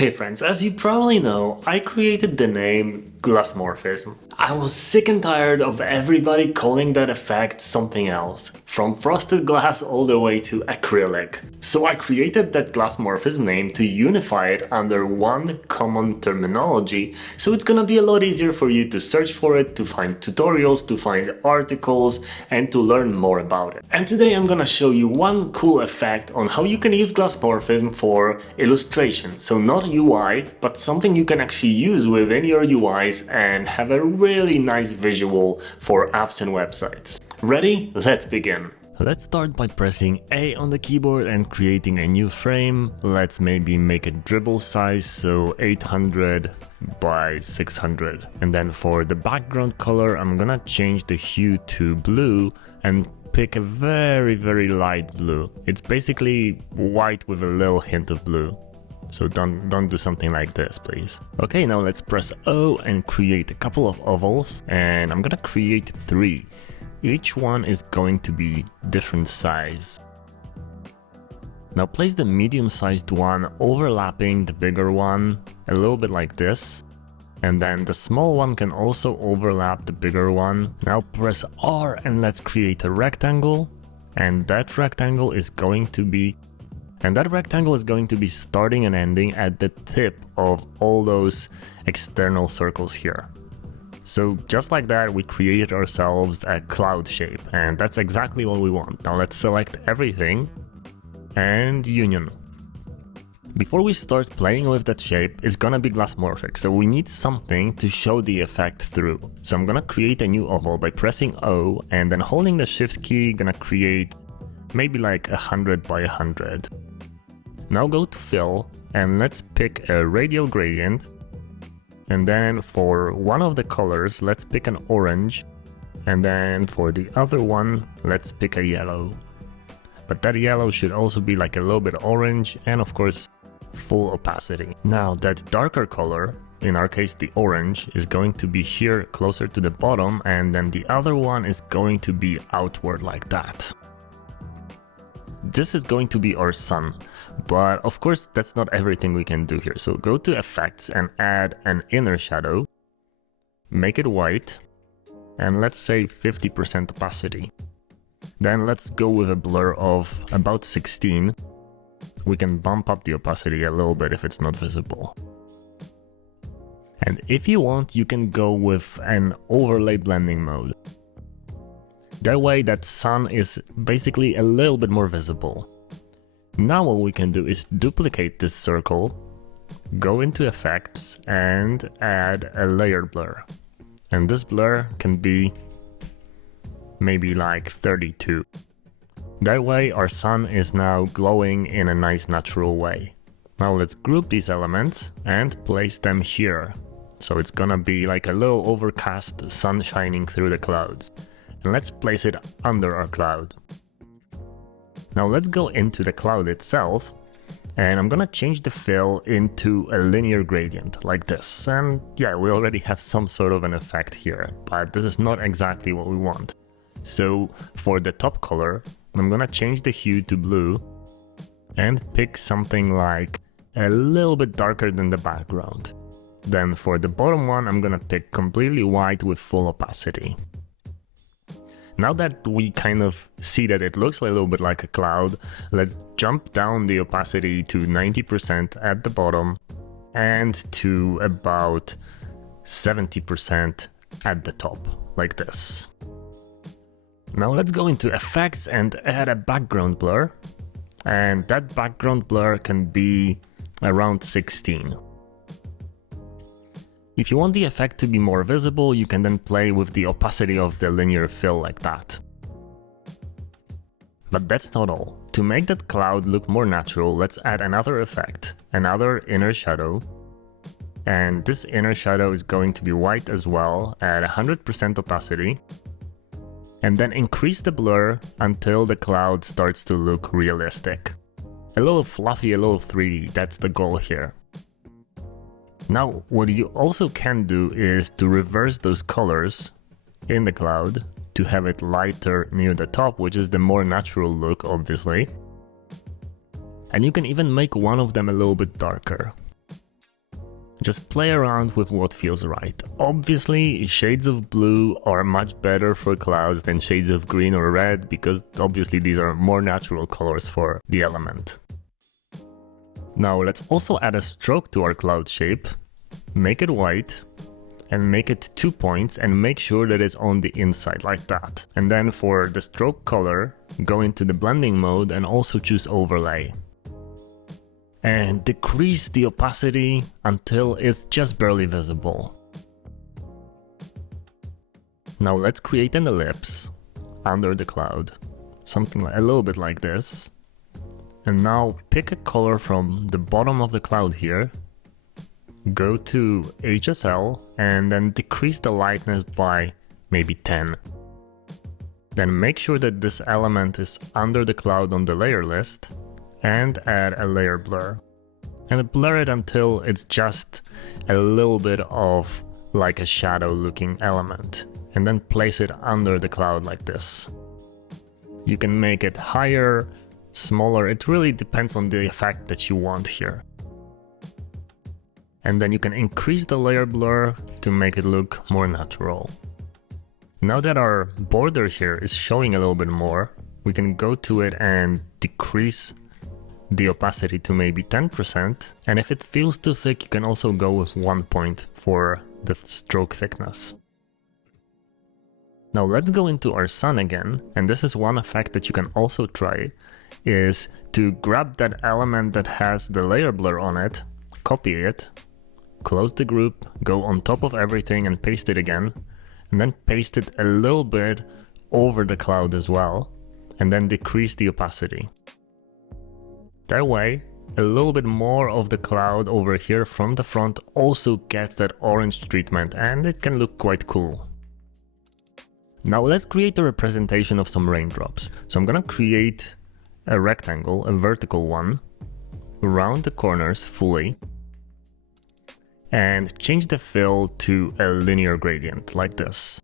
Hey friends, as you probably know, I created the name Glassmorphism. I was sick and tired of everybody calling that effect something else, from frosted glass all the way to acrylic. So I created that Glassmorphism name to unify it under one common terminology, so it's gonna be a lot easier for you to search for it, to find tutorials, to find articles, and to learn more about it. And today I'm gonna show you one cool effect on how you can use Glassmorphism for illustration. So not UI, but something you can actually use within your UIs and have a really nice visual for apps and websites. Ready? Let's begin. Let's start by pressing A on the keyboard and creating a new frame. Let's maybe make a dribble size, so 800 by 600. And then for the background color, I'm gonna change the hue to blue and pick a very light blue. It's basically white with a little hint of blue. So don't do something like this, please. Okay, now let's press O and create a couple of ovals, and I'm gonna create 3. Each one is going to be different size. Now place the medium-sized one overlapping the bigger one, a little bit like this. And then the small one can also overlap the bigger one. Now press R and let's create a rectangle. And that rectangle is going to be starting and ending at the tip of all those external circles here. So just like that, we created ourselves a cloud shape, and that's exactly what we want. Now let's select everything and union. Before we start playing with that shape, it's gonna be glassmorphic, so we need something to show the effect through. So I'm gonna create a new oval by pressing O and then holding the shift key, gonna create maybe like 100 by 100. Now go to fill and let's pick a radial gradient. And then for one of the colors, let's pick an orange. And then for the other one, let's pick a yellow. But that yellow should also be like a little bit orange and of course, full opacity. Now that darker color, in our case the orange, is going to be here closer to the bottom, and then the other one is going to be outward like that. This is going to be our sun, but of course that's not everything we can do here. So go to effects and add an inner shadow, make it white, and let's say 50% opacity. Then let's go with a blur of about 16. We can bump up the opacity a little bit if it's not visible. And if you want, you can go with an overlay blending mode. That way that sun is basically a little bit more visible. Now what we can do is duplicate this circle, go into effects and add a layer blur. And this blur can be maybe like 32. That way our sun is now glowing in a nice natural way. Now let's group these elements and place them here. So it's gonna be like a little overcast sun shining through the clouds. And let's place it under our cloud. Now let's go into the cloud itself, and I'm gonna change the fill into a linear gradient like this. And yeah, we already have some sort of an effect here, but this is not exactly what we want. So for the top color, I'm gonna change the hue to blue and pick something like a little bit darker than the background. Then for the bottom one, I'm gonna pick completely white with full opacity. Now that we kind of see that it looks a little bit like a cloud, let's jump down the opacity to 90% at the bottom and to about 70% at the top, like this. Now let's go into effects and add a background blur, and that background blur can be around 16. If you want the effect to be more visible, you can then play with the opacity of the linear fill like that. But that's not all. To make that cloud look more natural, let's add another effect, another inner shadow. And this inner shadow is going to be white as well at 100% opacity. And then increase the blur until the cloud starts to look realistic. A little fluffy, a little 3D, that's the goal here. Now, what you also can do is to reverse those colors in the cloud to have it lighter near the top, which is the more natural look, obviously. And you can even make one of them a little bit darker. Just play around with what feels right. Obviously, shades of blue are much better for clouds than shades of green or red, because obviously these are more natural colors for the element. Now let's also add a stroke to our cloud shape, make it white, and make it 2 points, and make sure that it's on the inside like that. And then for the stroke color, go into the blending mode and also choose overlay. And decrease the opacity until it's just barely visible. Now let's create an ellipse under the cloud, something like, a little bit like this. And now pick a color from the bottom of the cloud here, go to HSL, and then decrease the lightness by maybe 10. Then make sure that this element is under the cloud on the layer list, and add a layer blur. And blur it until it's just a little bit of like a shadow looking element. And then place it under the cloud like this. You can make it higher, smaller, it really depends on the effect that you want here. And then you can increase the layer blur to make it look more natural. Now that our border here is showing a little bit more, we can go to it and decrease the opacity to maybe 10%. And if it feels too thick, you can also go with 1 point for the stroke thickness. Now let's go into our sun again, and this is one effect that you can also try, is to grab that element that has the layer blur on it, copy it, close the group, go on top of everything and paste it again, and then paste it a little bit over the cloud as well, and then decrease the opacity. That way, a little bit more of the cloud over here from the front also gets that orange treatment, and it can look quite cool. Now let's create a representation of some raindrops. So I'm gonna create a rectangle, a vertical one, around the corners fully, and change the fill to a linear gradient like this.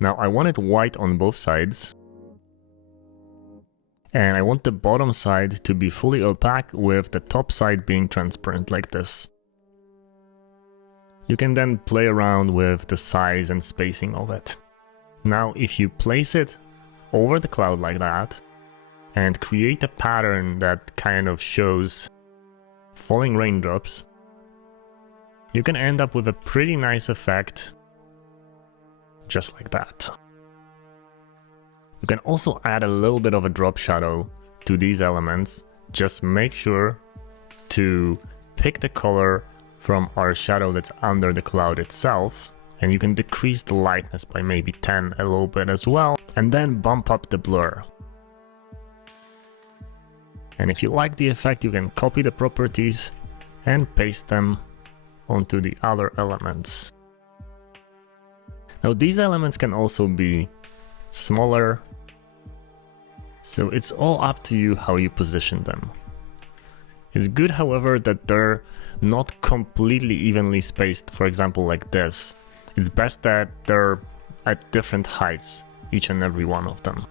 Now I want it white on both sides, and I want the bottom side to be fully opaque with the top side being transparent like this. You can then play around with the size and spacing of it. Now if you place it over the cloud like that and create a pattern that kind of shows falling raindrops, you can end up with a pretty nice effect just like that. You can also add a little bit of a drop shadow to these elements. Just make sure to pick the color from our shadow that's under the cloud itself, and you can decrease the lightness by maybe 10 a little bit as well, and then bump up the blur. And if you like the effect, you can copy the properties and paste them onto the other elements. Now these elements can also be smaller, so it's all up to you how you position them. It's good, however, that they're not completely evenly spaced, for example like this. It's best that they're at different heights, each and every one of them.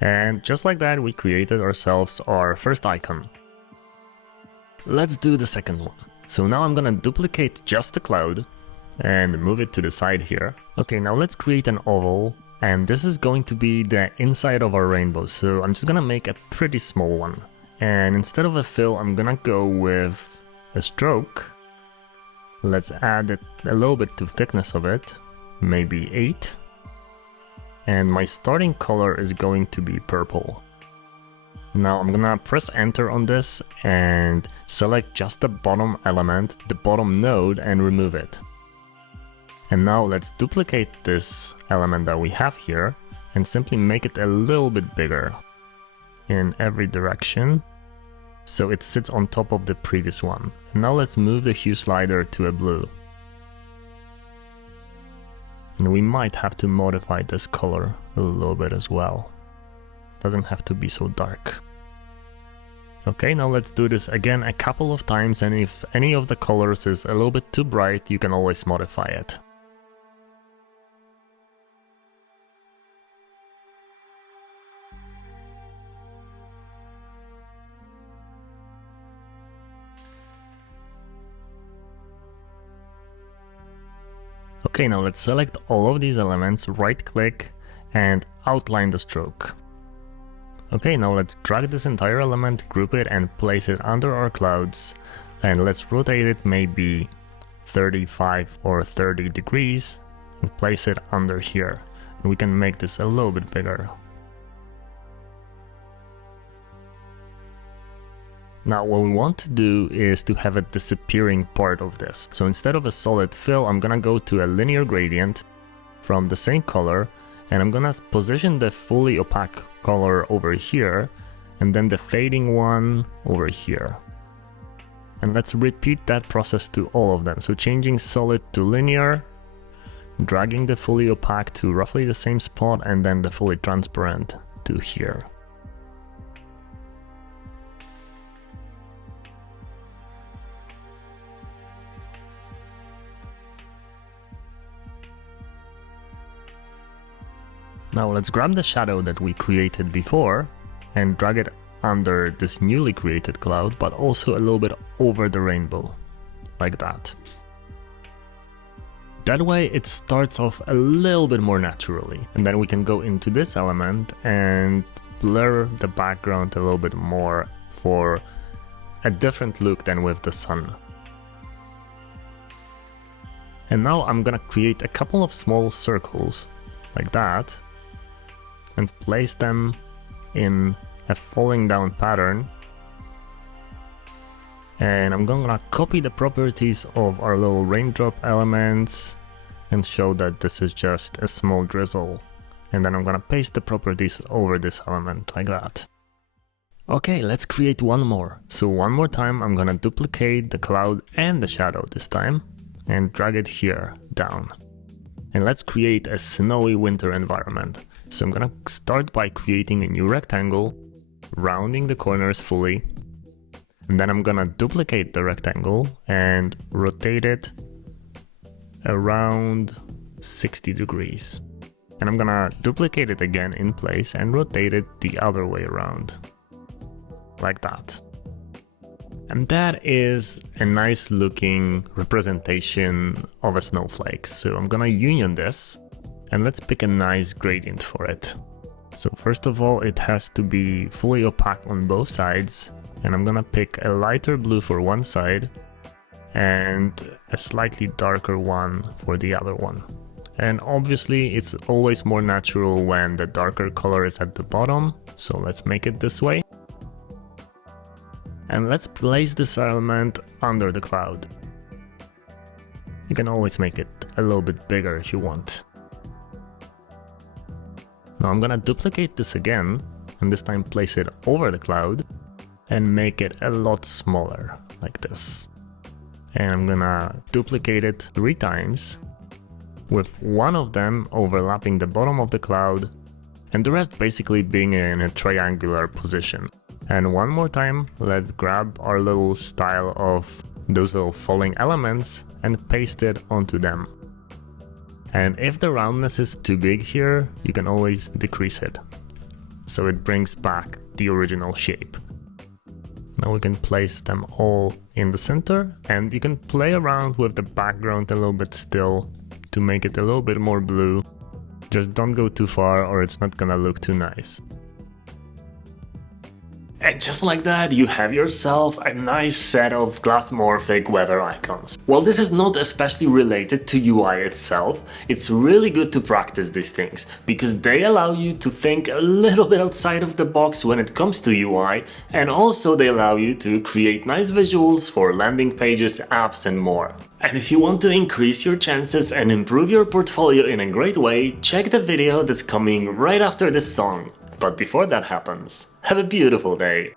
And just like that, we created ourselves our first icon. Let's do the second one. So now I'm gonna duplicate just the cloud and move it to the side here. Okay, now let's create an oval, and this is going to be the inside of our rainbow. So I'm just gonna make a pretty small one. And instead of a fill, I'm gonna go with a stroke. Let's add it a little bit to thickness of it, maybe 8. And my starting color is going to be purple. Now I'm gonna press enter on this and select just the bottom element, the bottom node, and remove it. And now let's duplicate this element that we have here and simply make it a little bit bigger in every direction, so it sits on top of the previous one. Now let's move the hue slider to a blue. And we might have to modify this color a little bit as well. Doesn't have to be so dark. Okay, now let's do this again a couple of times, and if any of the colors is a little bit too bright, you can always modify it. Okay, now let's select all of these elements, right click and outline the stroke. Okay, now let's drag this entire element, group it and place it under our clouds, and let's rotate it maybe 35 or 30 degrees and place it under here. And we can make this a little bit bigger. Now what we want to do is to have a disappearing part of this. So instead of a solid fill, I'm gonna go to a linear gradient from the same color, and I'm gonna position the fully opaque color over here, and then the fading one over here. And let's repeat that process to all of them. So changing solid to linear, dragging the fully opaque to roughly the same spot, and then the fully transparent to here. Now let's grab the shadow that we created before and drag it under this newly created cloud, but also a little bit over the rainbow, like that. That way it starts off a little bit more naturally. And then we can go into this element and blur the background a little bit more for a different look than with the sun. And now I'm gonna create a couple of small circles like that and place them in a falling down pattern. And I'm gonna copy the properties of our little raindrop elements and show that this is just a small drizzle. And then I'm gonna paste the properties over this element like that. Okay, let's create one more. So one more time I'm gonna duplicate the cloud and the shadow this time and drag it here down. And let's create a snowy winter environment. So I'm gonna start by creating a new rectangle, rounding the corners fully, and then I'm gonna duplicate the rectangle and rotate it around 60 degrees. And I'm gonna duplicate it again in place and rotate it the other way around, like that. And that is a nice looking representation of a snowflake. So I'm gonna union this and let's pick a nice gradient for it. So first of all, it has to be fully opaque on both sides, and I'm gonna pick a lighter blue for one side and a slightly darker one for the other one. And obviously it's always more natural when the darker color is at the bottom, so let's make it this way. And let's place this element under the cloud. You can always make it a little bit bigger if you want. Now I'm gonna duplicate this again, and this time place it over the cloud and make it a lot smaller, like this. And I'm gonna duplicate it 3 times, with one of them overlapping the bottom of the cloud, and the rest basically being in a triangular position. And one more time, let's grab our little style of those little falling elements and paste it onto them. And if the roundness is too big here, you can always decrease it, so it brings back the original shape. Now we can place them all in the center, and you can play around with the background a little bit still to make it a little bit more blue. Just don't go too far or it's not gonna look too nice. And just like that, you have yourself a nice set of glassmorphic weather icons. While this is not especially related to UI itself, it's really good to practice these things, because they allow you to think a little bit outside of the box when it comes to UI, and also they allow you to create nice visuals for landing pages, apps and more. And if you want to increase your chances and improve your portfolio in a great way, check the video that's coming right after this song. But before that happens, have a beautiful day.